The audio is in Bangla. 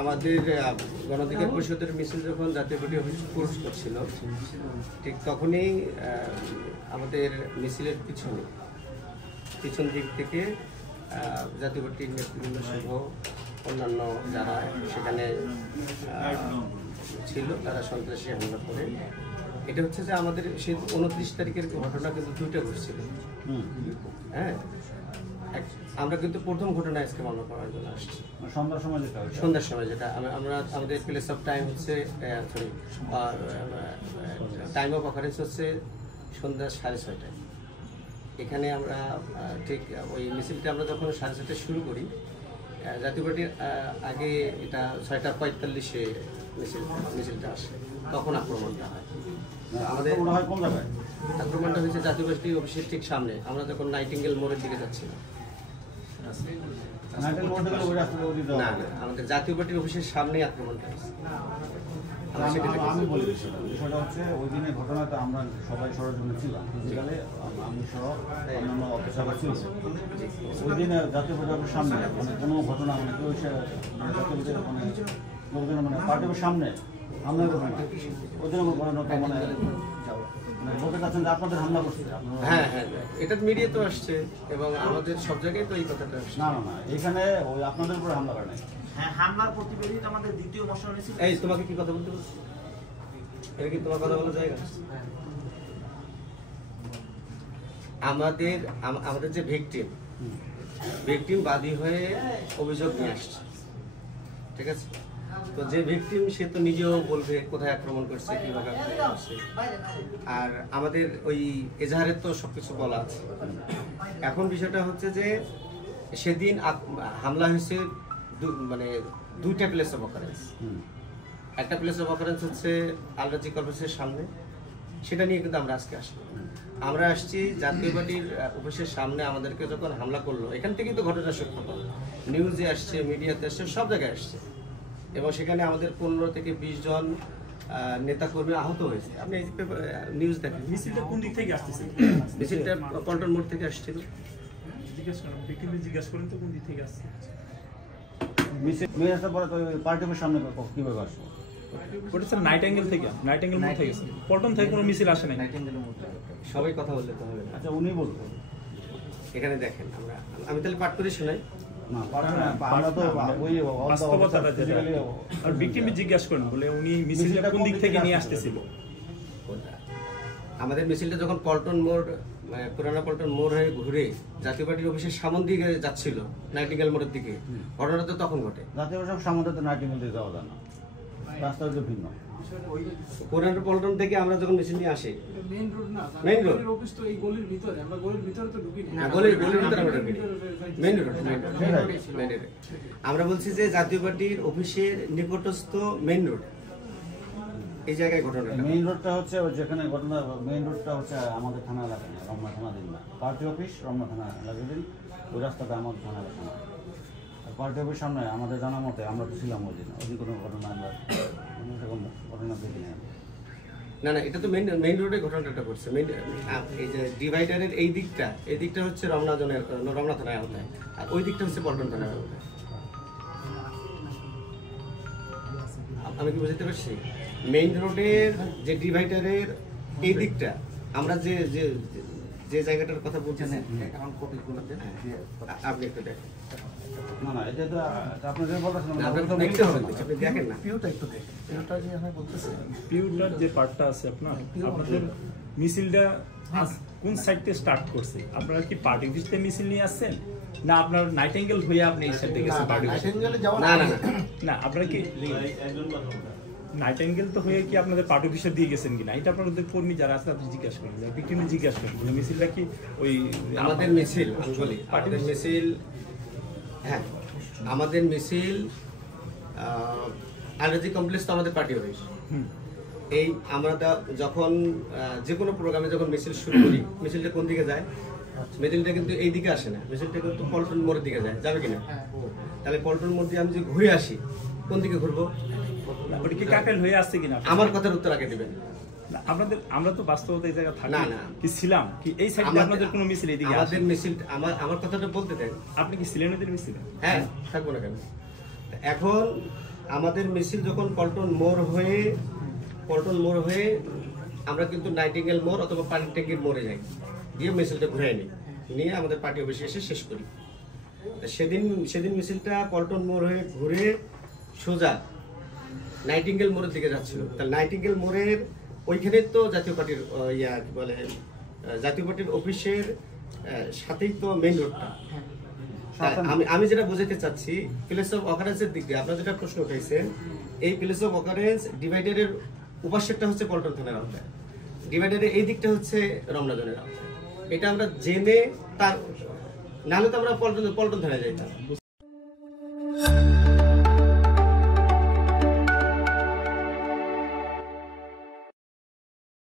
আমাদের গণঅধিকার পরিষদের মিছিল যখন জাতীয় পার্টি অফিস প্রবেশ করছিল, ঠিক তখনই আমাদের মিছিলের পিছন দিক থেকে জাতীয় পার্টির নেতৃবৃন্দ সহ অন্যান্য যারা সেখানে ছিল তারা সন্ত্রাসী হামলা করে। এটা হচ্ছে যে আমাদের সেই 29 তারিখের ঘটনা কিন্তু দুইটা ঘটছিল। হ্যাঁ, আমরা কিন্তু প্রথম ঘটনা আজকে মামলা করার জন্য আসছি সন্ধ্যার সময়, যেটা আমরা আমাদের প্লেস অফ টাইম হচ্ছে সরি টাইম অফ অকারেন্স হচ্ছে সন্ধ্যা 6:30টায়। এখানে আমরা ঠিক ওই মিছিলটা আমরা যখন 6:30টায় শুরু করি, জাতীয় পার্টির আগে এটা 6:45-এ মিছিলটা আসে, তখন আক্রমণটা হয়। আমাদের আক্রমণটা হয়েছে জাতীয় পার্টি অফিসের ঠিক সামনে, আমরা যখন নাইটিঙ্গেল মোড়ের দিকে যাচ্ছিলাম। না, আমাদের জাতীয় পার্টির অফিসের সামনেই আক্রমণটা হয়েছে। আমি বলি বিষয়টা হচ্ছে ওই দিনের ঘটনাটা আমরা সবাই সরজমিনে ছিলাম, ফিজিক্যালি আমি সহ অন্যান্য অফিসাররা ছিল। ওই দিনে জাতীয় পার্টির সামনে মানে কোনো ঘটনা মানে কেউ জাতীয় পার্টির লোকজন পার্টির সামনে হামলা করবে না, ওই দিন মানে বলতে চাচ্ছেন যে আপনাদের হামলা করছে? হ্যাঁ হ্যাঁ, এটা মিডিয়াতে আসছে এবং আমাদের সব জায়গায় তো এই কথাটা আসছে। না, এখানে ওই আপনাদের উপরে হামলা করে নাই। হ্যাঁ, হামলার প্রতিবেদন আমাদের দ্বিতীয় মশলা মিছিল। এই তোমাকে কি কথা বলতে বলছি? এটা কি তোমার কথা বলার জায়গা? আমাদের যে ভিকটিম বাদী হয়ে অভিযোগ নিয়ে আসছে, ঠিক আছে? তো যে ভিকটিম সে তো নিজেও বলবে কোথায় আক্রমণ করছে, কিভাবে আক্রমণ করছে। আর আমাদের ওই এজাহারের তো সবকিছু বলা আছে। এখন বিষয়টা হচ্ছে যে সেদিন হামলা হয়েছে মানে দুইটা প্লেস অফ অকারেন্স। একটা প্লেস অফ অকারেন্স হচ্ছে আলরাজি কর্পোরেশনের সামনে, সেটা নিয়ে কিন্তু আমরা আজকে আসি। আমরা আসছি জাতীয় পার্টির অফিসের সামনে আমাদেরকে যখন হামলা করলো, এখান থেকেই তো ঘটনা সূত্রপাত, নিউজে আসছে, মিডিয়াতে আসছে, সব জায়গায় আসছে। এবং সেখানে আমাদের 15 থেকে 20 জন নেতাকর্মী আহত হয়েছে। আপনি নিউজ দেখেন। মিছিলটা কোন দিক থেকে আসতেছে? মিছিলটা পল্টন মোড় থেকে আসছিল। জিজ্ঞাসা করেন তো কোন দিক থেকে আসছে? মিছিল আসার পরে তো পার্টির সামনে কিভাবে আসবো? ওটা স্যার নাইটিঙ্গেল থেকে, নাইটিঙ্গেল মোড় থেকে গেছে। পল্টন থেকে কোনো মিছিল আসে নাই। সবাই কথা বলতে তো হবে। আচ্ছা, উনি বলতো এখানে দেখেন, আমি তাহলে পাঠ করে শোনাই। জিজ্ঞাসা করেন বলে উনি মিছিলটা কোন দিক থেকে নিয়ে আসতেছিল। আমাদের মিছিলটা যখন পল্টন মোড় পুরানা পল্টন মোড় হয়ে ঘুরে জাতীয় পার্টির অফিসের সামন দিকে যাচ্ছিল নাইটিঙ্গেল মোড়ের দিকে, ঘটনা তো তখন ঘটে। জাতীয় পার্টির সামনে তো নাইটিঙ্গেল দিকে যাওয়া যায় না, রাস্তা হচ্ছে ভিন্ন। পুরানা পল্টন থেকে আমরা যখন মিছিল নিয়ে আসি, মেইন রোড অফিস তো এই গলির ভিতরে, আমরা গলির ভিতরে তো ঢুকি না। গলির ভিতরে আমরা ঢুকি, মেইন রোড। আমরা বলছি যে জাতীয় পার্টির অফিসের নিকটস্থ মেইন রোড, এই জায়গায় ঘটনা। মেইন রোডটা হচ্ছে যেখানে ঘটনা, মেইন রোডটা হচ্ছে আমাদের থানা এলাকা না, রমনা থানা দিন না, পার্টি অফিস রমনা থানা এলাকা দিন, ওই রাস্তাটা আমাদের থানা এলাকা না। পার্টি অফিস সামনে আমাদের জানা মতে আমরা তো ছিলাম ওই দিন, ওই দিন কোনো ঘটনা আমরা সেরকম ঘটনা দেখি না। না, এটা তো মেইন রোডে ঘটনাটা ঘটছে। এই যে ডিভাইডারের এই দিকটা হচ্ছে রমনা থানায় আওতায়, আর ওই দিকটা হচ্ছে পল্টন থানায় আওতায়। আমি কি বুঝতে পারছি? মেইন রোডের যে ডিভাইডারের এই দিকটা, আমরা যে যে জায়গাটার কথা বলছেন, আপনি একটু দেখেন। না, এটা তো আপনাদের বলতেছেন, দেখতে হবে, আপনি দেখেন না। পিউটার যে পার্টটা আছে আপনাদের মিছিলটা কোন সাইড থেকে স্টার্ট করছে? আপনারা কি পার্টি অফিস থেকে মিছিল নিয়ে আসছেন, না আপনার নাইটিঙ্গেল হয়ে আপনি এই সাইড থেকে গেছেন পার্টি অফিস? না, আপনারা কি নাইটিঙ্গেল তো হয়ে কি আপনাদের পার্টি অফিসে দিয়ে গেছেন কিনা, এটা আপনাদের কর্মী যারা আছে আপনি জিজ্ঞাসা করেন, বিক্রিমি জিজ্ঞাসা করেন মিছিলটা কি ওই আমাদের মিছিল? আমাদের মিছিল, হ্যাঁ, আমাদের মিছিল আলরাজি কমপ্লেক্স তো আমাদের পার্টি অফিস। এই আমরা যখন যে কোনো প্রোগ্রামে যখন মিছিল শুরু করি, মিছিলটা কোন দিকে যায়? মিছিলটা কিন্তু এই দিকে আসে না, মিছিলটা কিন্তু পল্টন মোড়ের দিকে যায়। যাবে কিনা? তাহলে পল্টন মোড় দিয়ে আমি যদি ঘুরে আসি, কোন দিকে ঘুরবো? ওটা কি কাকেল হয়ে আসছে কিনা? আমার কথার উত্তর আগে দিবেন। না, আপনাদের আমরা তো বাস্তবতা এই জায়গায় থাকি না, না। কি ছিলাম কি এই সাইডে আপনাদের কোনো মিছিল এদিকে আসে? আমাদের মিছিল আমার কথাটা বলতে দেন। আপনি কি ছিলেন ওদের মিছিলে? হ্যাঁ, থাকবো না কেন। এখন আমাদের মিছিল যখন পল্টন মোড় হয়ে আমরা কিন্তু নাইটিঙ্গেল মোড় অথবা পানির ট্যাঙ্কির মোড়ে যাই, দিয়ে মিছিলটা ঘুরে নিয়ে আমাদের পার্টি অফিসে এসে শেষ করি। সেদিন মিছিলটা পল্টন মোড় হয়ে ঘুরে সোজা নাইটিঙ্গেল মোড়ের দিকে যাচ্ছিল। তাহলে নাইটিঙ্গেল মোড়ের ওইখানে তো জাতীয় পার্টির জাতীয় পার্টির অফিসের সাথেই তো মেইন রোডটা। আমি যেটা বোঝাতে চাচ্ছি, প্লেস অফ অকারেন্সের দিক দিয়ে আপনার যেটা প্রশ্ন উঠেছেন, এই প্লেস অফ অকারেন্স ডিভাইডারের উপাসেরটা হচ্ছে পল্টন থানার আওতায়, ডিভাইডারের এই দিকটা হচ্ছে রমনাজনের আওতায়। এটা আমরা জেনে তার নাহলে তো আমরা পল্টন থানায় যাইতাম।